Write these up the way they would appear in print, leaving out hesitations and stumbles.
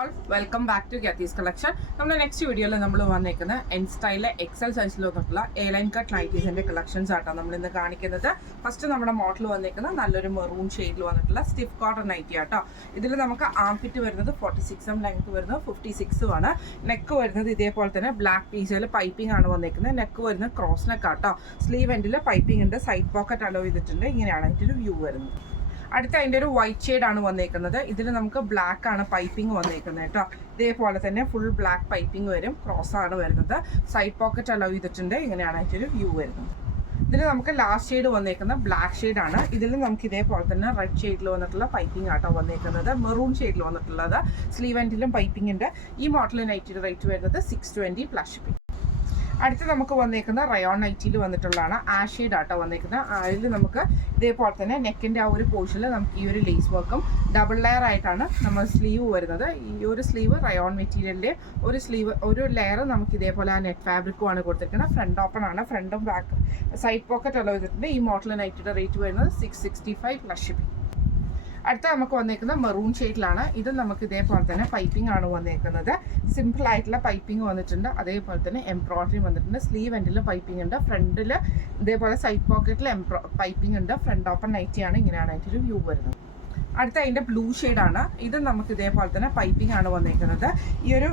All welcome back to Gathees collection. നമ്മുടെ next വീഡിയോയിൽ നമ്മൾ വന്നേക്കുന്ന എൻ സ്റ്റൈലിലെ എക്സൽ സൈസിൽ വന്നിട്ടുള്ള എ ലൈൻ കട്ട് നൈറ്റീസിന്റെ കളക്ഷൻസ് ആട്ടോ നമ്മൾ ഇന്ന് കാണിക്കുന്നത്. ഫസ്റ്റ് നമ്മുടെ മോഡൽ വന്നേക്കുന്ന നല്ലൊരു മെറൂൺ ഷെയ്ഡിൽ വന്നിട്ടുള്ള സ്റ്റിഫ് കോട്ടൺ നൈറ്റി ആട്ടോ. ഇതിൽ നമുക്ക് ആംഫിറ്റ് വരുന്നത് 46 ലെങ്ത് വരുന്നത് 56 ആണ്. നെക്ക് വരുന്നത് ഇതേപോലെ തന്നെ ബ്ലാക്ക് പീസിൽ പൈപ്പിംഗ് ആണ് വന്നേക്കുന്നത്. നെക്ക് വരുന്നത് ക്രോസ് നെക്ക് ആട്ടോ. സ്ലീവ് എൻഡിൽ പൈപ്പിംഗ് ഉണ്ട്, സൈഡ് പോക്കറ്റ് അലോ ചെയ്തിട്ടുണ്ട്. ഇങ്ങനെയാണ് അതിൻ്റെ ഒരു വ്യൂ വരുന്നത്. അടുത്ത അതിൻ്റെ ഒരു വൈറ്റ് ഷെയ്ഡ് ആണ് വന്നേക്കുന്നത്. ഇതിൽ നമുക്ക് ബ്ലാക്ക് ആണ് പൈപ്പിംഗ് വന്നേക്കുന്നത് കേട്ടോ. ഇതേപോലെ തന്നെ ഫുൾ ബ്ലാക്ക് പൈപ്പിംഗ് വരും, ക്രോസ് ആണ് വരുന്നത്. സൈഡ് പോക്കറ്റ് അലോ ചെയ്തിട്ടുണ്ട്. ഇങ്ങനെയാണ് അതിൻ്റെ ഒരു വ്യൂ വരുന്നത്. ഇതിൽ നമുക്ക് ലാസ്റ്റ് ഷെയ്ഡ് വന്നേക്കുന്നത് ബ്ലാക്ക് ഷെയ്ഡ് ആണ്. ഇതിൽ നമുക്ക് ഇതേപോലെ തന്നെ റെഡ് ഷെയ്ഡിൽ വന്നിട്ടുള്ള പൈപ്പിംഗ് ആട്ടോ വന്നേക്കുന്നത്. മെറൂൺ ഷെയ്ഡിൽ വന്നിട്ടുള്ളത് സ്ലീവ് എൻഡിലും പൈപ്പിംഗ് ഉണ്ട്. ഈ മോഡൽ നൈറ്റിയുടെ റേറ്റ് വരുന്നത് 620 പ്ലസ് ഷിപ്പിംഗ്. അടുത്ത് നമുക്ക് വന്നേക്കുന്ന റയോൺ നൈറ്റിയിൽ വന്നിട്ടുള്ളതാണ് ആഷ് ഷെയ്ഡ് ആട്ടോ വന്നേക്കുന്നത്. അതിൽ നമുക്ക് ഇതേപോലെ തന്നെ നെക്കിൻ്റെ ആ ഒരു പോർഷനിൽ നമുക്ക് ഈ ഒരു ലേസ് വർക്കും ഡബിൾ ലെയർ ആയിട്ടാണ് നമ്മൾ സ്ലീവ് വരുന്നത്. ഈ ഒരു സ്ലീവ് റയോൺ മെറ്റീരിയലിൻ്റെ ഒരു ലെയർ നമുക്ക് ഇതേപോലെ ആ നെറ്റ് ഫാബ്രിക്കുമാണ് കൊടുത്തിരിക്കുന്നത്. ഫ്രണ്ട് ഓപ്പൺ ആണ്, ഫ്രണ്ടും ബാക്ക് സൈഡ് പോക്കറ്റ് അലോ ചെയ്തിട്ടുണ്ട്. ഈ മോഡൽ നൈറ്റിയുടെ റേറ്റ് വരുന്നത് 665 പ്ലസ് ഷിപ്പിംഗ്. അടുത്ത നമുക്ക് വന്നേക്കുന്നത് മെറൂൺ ഷെയ്ഡിലാണ്. ഇത് നമുക്ക് ഇതേപോലെ തന്നെ പൈപ്പിംഗ് ആണ് വന്നേക്കുന്നത്. സിമ്പിൾ ആയിട്ടുള്ള പൈപ്പിംഗ് വന്നിട്ടുണ്ട്. അതേപോലെ തന്നെ എംബ്രോയിഡറി വന്നിട്ടുണ്ട്. സ്ലീവ് എൻഡിൽ പൈപ്പിംഗ് ഉണ്ട്, ഫ്രണ്ടിൽ ഇതേപോലെ സൈഡ് പോക്കറ്റിൽ പൈപ്പിംഗ് ഉണ്ട്. ഫ്രണ്ട് ഓപ്പൺ നൈറ്റിയാണ്. ഇങ്ങനെയാണ് അതിൻ്റെ ഒരു വ്യൂ വരുന്നത്. അടുത്ത അതിൻ്റെ ബ്ലൂ ഷെയ്ഡാണ്. ഇത് നമുക്ക് ഇതേപോലെ തന്നെ പൈപ്പിംഗ് ആണ് വന്നേക്കുന്നത്. ഈ ഒരു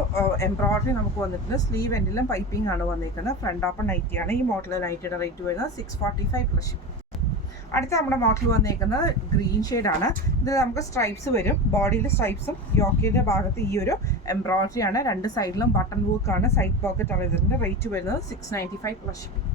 എംബ്രോയിഡറി നമുക്ക് വന്നിട്ടുണ്ട്. സ്ലീവ് എൻഡിലും പൈപ്പിംഗ് ആണ് വന്നേക്കുന്നത്. ഫ്രണ്ട് ഓപ്പൺ നൈറ്റിയാണ്. ഈ മോഡൽ നൈറ്റിയുടെ റേറ്റ് വരുന്നത് 645 പ്ലസ് ഷിപ്പിംഗ്. അടുത്ത നമ്മുടെ മോഡൽ വന്നേക്കുന്നത് ഗ്രീൻ ഷെയ്ഡാണ്. ഇതിൽ നമുക്ക് സ്ട്രൈപ്സ് വരും. ബോഡിയിൽ സ്ട്രൈപ്സും യോക്കിൻ്റെ ഭാഗത്ത് ഈ ഒരു എംബ്രോയിഡറി ആണ്. രണ്ട് സൈഡിലും ബട്ടൺ വർക്കാണ്. സൈഡ് പോക്കറ്റ് അറിയതിൻ്റെ റേറ്റ് വരുന്നത് 695 പ്ലസ് ഷിപ്പിംഗ്.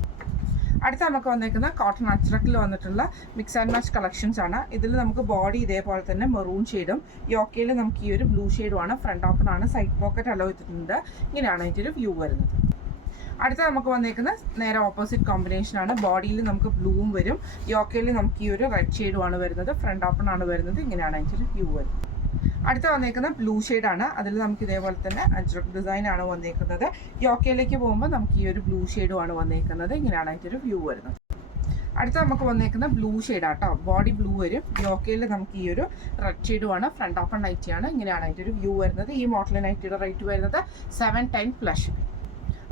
അടുത്ത നമുക്ക് വന്നേക്കുന്ന കോട്ടൺ അച്ചറക്കിൽ വന്നിട്ടുള്ള മിക്സ് ആൻഡ് മാച്ച് കളക്ഷൻസ് ആണ്. ഇതിൽ നമുക്ക് ബോഡി ഇതേപോലെ തന്നെ മെറൂൺ ഷെയ്ഡും യോക്കയിൽ നമുക്ക് ഈ ഒരു ബ്ലൂ ഷെയ്ഡുമാണ്. ഫ്രണ്ട് ഓപ്പൺ ആണ്, സൈഡ് പോക്കറ്റ് അലോ ചെയ്തിട്ടുണ്ട്. ഇങ്ങനെയാണ് അതിൻ്റെ ഒരു വ്യൂ വരുന്നത്. അടുത്ത നമുക്ക് വന്നേക്കുന്ന നേരെ ഓപ്പോസിറ്റ് കോമ്പിനേഷൻ ആണ്. ബോഡിയിൽ നമുക്ക് ബ്ലൂവും വരും, യോക്കയിൽ നമുക്ക് ഈ ഒരു റെഡ് ഷെയ്ഡുമാണ് വരുന്നത്. ഫ്രണ്ട് ഓപ്പൺ ആണ് വരുന്നത്. ഇങ്ങനെയാണ് അതിൻ്റെ ഒരു വ്യൂ വരുന്നത്. അടുത്ത വന്നേക്കുന്ന ബ്ലൂ ഷെയ്ഡാണ്. അതിൽ നമുക്ക് ഇതേപോലെ തന്നെ അജ്രക് ഡിസൈൻ ആണ് വന്നേക്കുന്നത്. യോക്കയിലേക്ക് പോകുമ്പോൾ നമുക്ക് ഈ ഒരു ബ്ലൂ ഷെയ്ഡുമാണ് വന്നേക്കുന്നത്. ഇങ്ങനെയാണ് അതിൻ്റെ ഒരു വ്യൂ വരുന്നത്. അടുത്ത നമുക്ക് വന്നേക്കുന്ന ബ്ലൂ ഷെയ്ഡാട്ടോ. ബോഡി ബ്ലൂ വരും, യോക്കയിൽ നമുക്ക് ഈ ഒരു റെഡ് ഷെയ്ഡുമാണ്. ഫ്രണ്ട് ഓപ്പൺ നൈറ്റിയാണ്. ഇങ്ങനെയാണ് അതിൻ്റെ ഒരു വ്യൂ വരുന്നത്. ഈ മോഡൽ നൈറ്റിയുടെ റേറ്റ് വരുന്നത് 710 പ്ലസ് ഷിപ്പിംഗ്.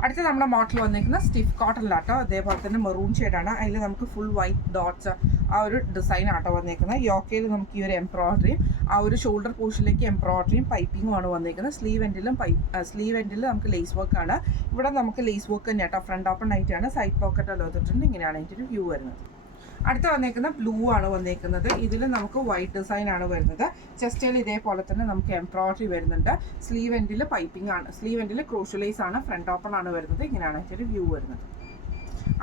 അടുത്ത നമ്മുടെ മോഡൽ വന്നിരിക്കുന്ന സ്റ്റിഫ് കോട്ടണിലാട്ടോ. അതേപോലെ തന്നെ മെറൂൺ ഷെയ്ഡാണ്. അതിൽ നമുക്ക് ഫുൾ വൈറ്റ് ഡോട്ട്സ് ആ ഒരു ഡിസൈൻ ആട്ടോ വന്നിരിക്കുന്നത്. യോക്കയിൽ നമുക്ക് ഈ ഒരു എംബ്രോയിഡറിയും ആ ഒരു ഷോൾഡർ പോർഷനിലേക്ക് എംബ്രോയിഡറിയും പൈപ്പിങ്ങും ആണ് വന്നിരിക്കുന്നത്. സ്ലീവ് എൻഡിൽ നമുക്ക് ലേസ് വർക്കാണ്. ഇവിടെ നമുക്ക് ലേസ് വർക്ക് തന്നെ ആട്ടോ. ഫ്രണ്ട് ഓപ്പൺ നൈറ്റാണ്. സൈഡ് പോക്കറ്റ് അല്ലോ തൊട്ടുണ്ട്. ഇങ്ങനെയാണ് അതിൻ്റെ ഒരു വ്യൂ വരുന്നത്. അടുത്ത വന്നേക്കുന്ന ബ്ലൂ ആണ് വന്നേക്കുന്നത്. ഇതിൽ നമുക്ക് വൈറ്റ് ഡിസൈൻ ആണ് വരുന്നത്. ചെസ്റ്റിൽ ഇതേപോലെ തന്നെ നമുക്ക് എംബ്രോയിഡറി വരുന്നുണ്ട്. സ്ലീവ് എൻഡിൽ പൈപ്പിംഗ് ആണ്. സ്ലീവ് എൻഡിൽ ക്രോഷ്യലൈസ് ആണ്. ഫ്രണ്ട് ഓപ്പൺ ആണ് വരുന്നത്. ഇങ്ങനെയാണ് അതിൻ്റെ വ്യൂ വരുന്നത്.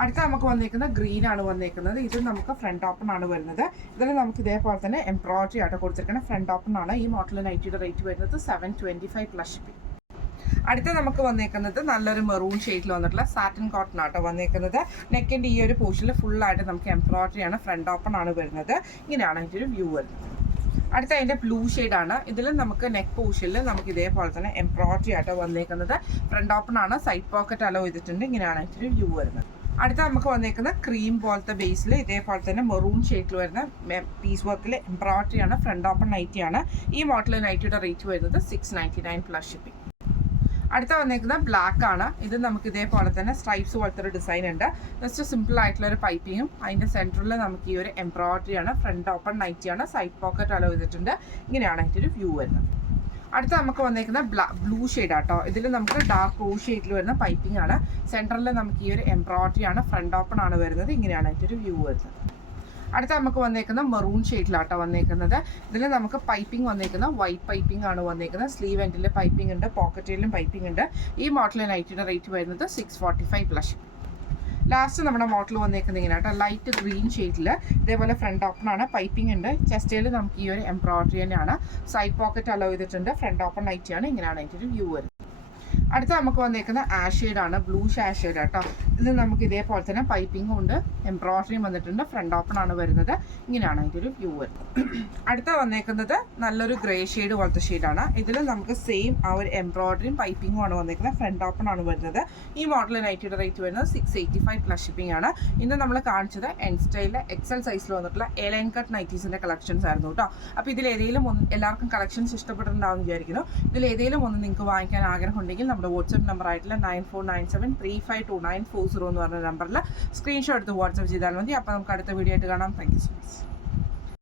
അടുത്ത നമുക്ക് വന്നേക്കുന്ന ഗ്രീൻ ആണ് വന്നേക്കുന്നത്. ഇത് നമുക്ക് ഫ്രണ്ട് ഓപ്പൺ ആണ് വരുന്നത്. ഇതിൽ നമുക്ക് ഇതേപോലെ തന്നെ എംബ്രോയിഡറി ആയിട്ട് കൊടുത്തിരിക്കുന്നത്. ഫ്രണ്ട് ഓപ്പൺ ആണ്. ഈ മോഡൽ നൈറ്റിയുടെ റേറ്റ് വരുന്നത് 725 പ്ലസ് ഷിപ്പിംഗ്. അടുത്ത നമുക്ക് വന്നേക്കുന്നത് നല്ലൊരു മെറൂൺ ഷെയ്ഡിൽ വന്നിട്ടുള്ള സാറ്റിൻ കോട്ടൺ ആട്ടോ വന്നേക്കുന്നത്. നെക്കിൻ്റെ ഈ ഒരു പോർഷനിൽ ഫുള്ളായിട്ട് നമുക്ക് എംബ്രോയിഡറി ആണ്. ഫ്രണ്ട് ഓപ്പൺ ആണ് വരുന്നത്. ഇങ്ങനെയാണ് അതിൻ്റെ ഒരു വ്യൂ വരുന്നത്. അടുത്ത അതിൻ്റെ ബ്ലൂ ഷെയ്ഡാണ്. ഇതിൽ നമുക്ക് നെക്ക് പോർഷനിൽ നമുക്ക് ഇതേപോലെ തന്നെ എംബ്രോയിഡറി ആട്ടോ വന്നേക്കുന്നത്. ഫ്രണ്ട് ഓപ്പൺ ആണ്. സൈഡ് പോക്കറ്റ് അലോ ചെയ്തിട്ടുണ്ട്. ഇങ്ങനെയാണ് അതിൻ്റെ ഒരു വ്യൂ വരുന്നത്. അടുത്ത നമുക്ക് വന്നേക്കുന്ന ക്രീം പോലത്തെ ബേസിൽ ഇതേപോലെ തന്നെ മെറൂൺ ഷെയ്ഡിൽ വരുന്ന പീസ് വർക്കിൽ എംബ്രോയിഡറി ആണ്. ഫ്രണ്ട് ഓപ്പൺ നൈറ്റിയാണ്. ഈ മോഡൽ നൈറ്റിയുടെ റേറ്റ് വരുന്നത് 699 പ്ലസ് ഷിപ്പിംഗ്. അടുത്ത വന്നേക്കുന്ന ബ്ലാക്ക് ആണ്. ഇത് നമുക്ക് ഇതേപോലെ തന്നെ സ്ട്രൈപ്സ് പോലത്തെ ഒരു ഡിസൈൻ ഉണ്ട്. ജസ്റ്റ് സിമ്പിൾ ആയിട്ടുള്ള ഒരു പൈപ്പിങ്ങും അതിൻ്റെ സെൻറ്ററിൽ നമുക്ക് ഈ ഒരു എംബ്രോയിഡറി ആണ്. ഫ്രണ്ട് ഓപ്പൺ നൈറ്റിയാണ്. സൈഡ് പോക്കറ്റ് അലോ ചെയ്തിട്ടുണ്ട്. ഇങ്ങനെയാണ് അതിൻ്റെ ഒരു വ്യൂ വരുന്നത്. അടുത്ത നമുക്ക് വന്നേക്കുന്ന ബ്ലൂ ഷെയ്ഡ് ആട്ടോ. ഇതിൽ നമുക്ക് ഡാർക്ക് ബ്ലൂ ഷെയ്ഡിൽ വരുന്ന പൈപ്പിംഗ് ആണ്. സെൻറ്ററിൽ നമുക്ക് ഈ ഒരു എംബ്രോയിഡറി ആണ്. ഫ്രണ്ട് ഓപ്പൺ ആണ് വരുന്നത്. ഇങ്ങനെയാണ് അതിൻ്റെ ഒരു വ്യൂ വരുന്നത്. അടുത്ത നമുക്ക് വന്നേക്കുന്ന മെറൂൺ ഷെയ്ഡിലാട്ടോ വന്നേക്കുന്നത്. ഇതിൽ നമുക്ക് പൈപ്പിംഗ് വന്നേക്കുന്ന വൈറ്റ് പൈപ്പിംഗ് ആണ് വന്നേക്കുന്നത്. സ്ലീവ് എൻഡിൽ പൈപ്പിംഗ് ഉണ്ട്, പോക്കറ്റിലും പൈപ്പിംഗ് ഉണ്ട്. ഈ മോഡൽ നൈറ്റിയുടെ റേറ്റ് വരുന്നത് 645 പ്ലസ്. ലാസ്റ്റ് നമ്മുടെ മോഡൽ വന്നേക്കുന്നത് ഇങ്ങനെ കേട്ടോ. ലൈറ്റ് ഗ്രീൻ ഷെയ്ഡിൽ ഇതേപോലെ ഫ്രണ്ട് ഓപ്പൺ ആണ്. പൈപ്പിംഗ് ഉണ്ട്. ചെസ്റ്റിൽ നമുക്ക് ഈ ഒരു എംബ്രോയിഡറി തന്നെയാണ്. സൈഡ് പോക്കറ്റ് അലോ ചെയ്തിട്ടുണ്ട്. ഫ്രണ്ട് ഓപ്പൺ നൈറ്റിയാണ്. ഇങ്ങനെയാണ് അതിൻ്റെ ഒരു വ്യൂ വരുന്നത്. അടുത്ത നമുക്ക് വന്നേക്കുന്ന ആഷേഡാണ്, ബ്ലൂ ഷാഷേഡ് കേട്ടോ. ഇത് നമുക്ക് ഇതേപോലെ തന്നെ പൈപ്പിംഗും ഉണ്ട്, എംബ്രോയിഡറിയും വന്നിട്ടുണ്ട്, ഫ്രണ്ട് ഓപ്പൺ ആണ് വരുന്നത്. ഇങ്ങനെയാണ് അതിൻ്റെ ഒരു വ്യൂ വരുന്നത്. അടുത്ത വന്നേക്കുന്നത് നല്ലൊരു ഗ്രേ ഷെയ്ഡ് പോലത്തെ ഷെയ്ഡാണ്. ഇതിൽ നമുക്ക് സെയിം ആ ഒരു എംബ്രോയിഡറിയും പൈപ്പിംഗും ആണ് വന്നേക്കുന്നത്, ഫ്രണ്ട് ഓപ്പൺ ആണ് വരുന്നത്. ഈ മോഡൽ നൈറ്റിയുടെ റേറ്റ് വരുന്നത് 685 പ്ലസ് ഷിപ്പിംഗ് ആണ്. ഇന്ന് നമ്മൾ കാണിച്ചത് എൻ സ്റ്റൈലിലെ എക്സൽ സൈസിൽ വന്നിട്ടുള്ള എ ലൈൻ കട്ട് നൈറ്റീസിൻ്റെ കളക്ഷൻസ് ആയിരുന്നു കേട്ടോ. അപ്പോൾ ഇതിൽ ഏതെങ്കിലും ഒന്ന് എല്ലാവർക്കും കളക്ഷൻസ് ഇഷ്ടപ്പെട്ടിട്ടുണ്ടാവും വിചാരിക്കുന്നു. ഇതിൽ ഏതെങ്കിലും ഒന്ന് നിങ്ങൾക്ക് വാങ്ങിക്കാൻ ആഗ്രഹം ഉണ്ടെങ്കിൽ നമ്മുടെ വാട്സ്ആപ്പ് നമ്പർ ആയിട്ടുള്ള 9497352940 എന്ന് പറഞ്ഞ നമ്പറിൽ സ്ക്രീൻഷോട്ട് എടുത്ത് വാട്സ്ആപ്പ് ചെയ്താൽ മതി. അപ്പോൾ നമുക്ക് അടുത്ത വീഡിയോ ആയിട്ട് കാണാം. Thank you so much.